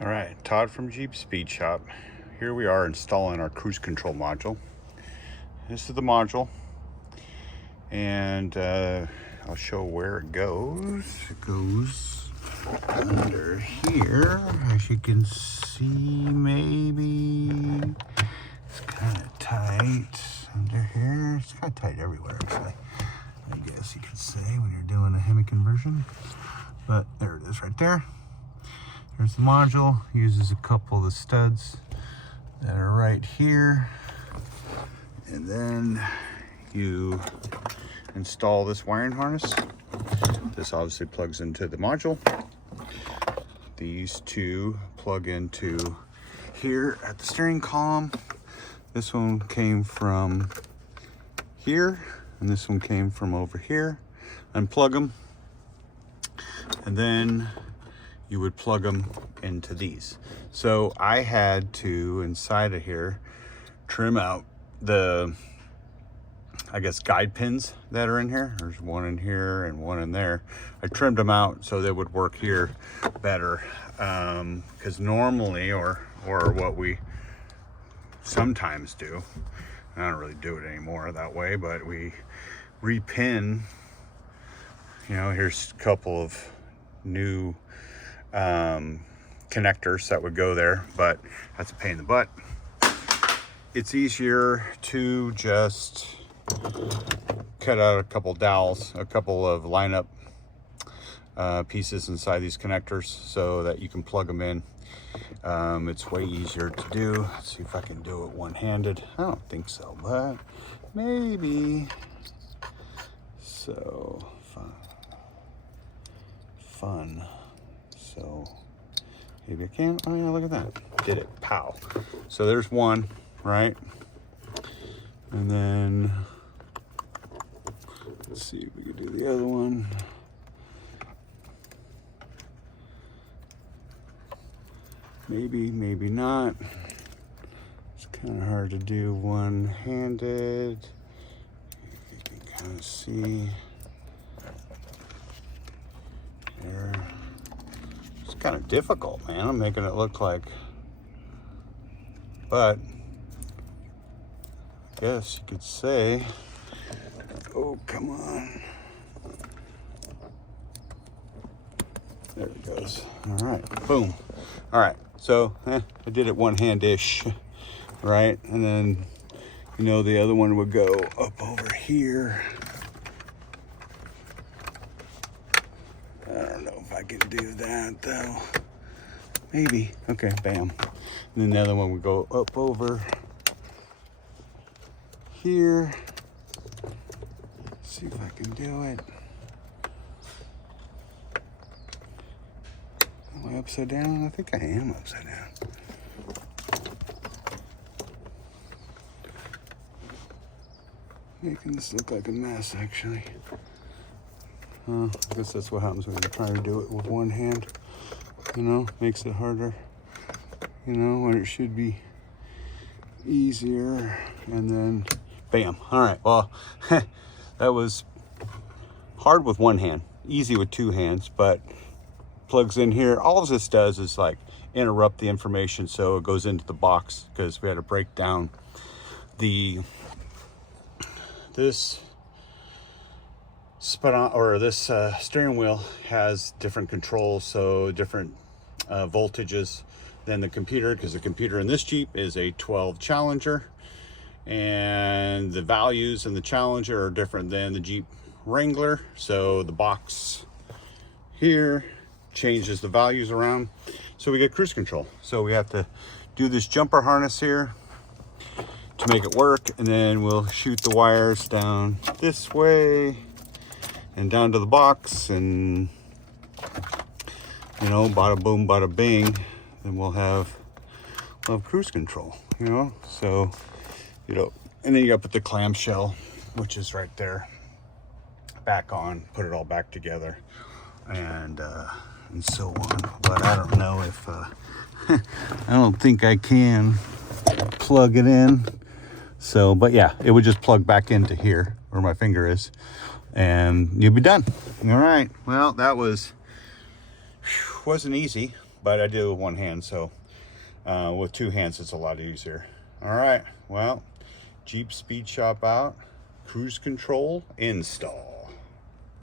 All right, Todd from Jeep Speed Shop. Here we are installing our cruise control module. This is the module, and I'll show where it goes. It goes under here, as you can see. Maybe it's kind of tight under here. It's kind of tight everywhere, actually, I guess you could say, when you're doing a Hemi conversion. But there it is right there. There's the module. Uses a couple of the studs that are right here, and then you install this wiring harness. This obviously plugs into the module. These two plug into here at the steering column. This one came from here, and this one came from over here. Unplug them, and then you would plug them into these. So I had to, inside of here, trim out the, I guess, guide pins that are in here. There's one in here and one in there. I trimmed them out so they would work here better. Because normally, or what we sometimes do, I don't really do it anymore that way, but we repin, you know, here's a couple of new connectors that would go there, but that's a pain in the butt. It's easier to just cut out a couple dowels, a couple of lineup pieces inside these connectors so that you can plug them in. It's way easier to do. Let's see if I can do it one-handed. I don't think so, but maybe. So fun. So maybe I can. Oh yeah, look at that. Did it. Pow. So there's one, right? And then let's see if we can do the other one. Maybe, maybe not. It's kind of hard to do one-handed. You can kind of see there. It's kind of difficult, man. I'm making it look like, but I guess you could say, oh, come on. There it goes. All right, boom. All right, so I did it one-hand-ish, right? And then, you know, the other one would go up over here. I don't know if I can do that, though. Maybe. Okay, bam. And then the other one would go up over here. Let's see if I can do it. Am I upside down? I think I am upside down. Making this look like a mess, actually. I guess that's what happens when you try to do it with one hand. You know, makes it harder. You know, when it should be easier. And then, bam. All right, well, that was hard with one hand. Easy with two hands, but plugs in here. All this does is like interrupt the information so it goes into the box, because we had to break down this steering wheel has different controls, so different voltages than the computer, because the computer in this Jeep is a 12 Challenger, and the values in the Challenger are different than the Jeep Wrangler. So the box here changes the values around, so we get cruise control. So we have to do this jumper harness here to make it work, and then we'll shoot the wires down this way and down to the box, and, you know, bada boom, bada bing, and we'll have cruise control, you know. So, you know, and then you gotta put the clamshell, which is right there, back on, put it all back together, and so on. But I don't know if I don't think I can plug it in. So, but yeah, it would just plug back into here where my finger is, and you'll be done. All right, well, that wasn't easy. but I do it with one hand, so with two hands it's a lot easier. All right, well, Jeep Speed Shop out, cruise control install.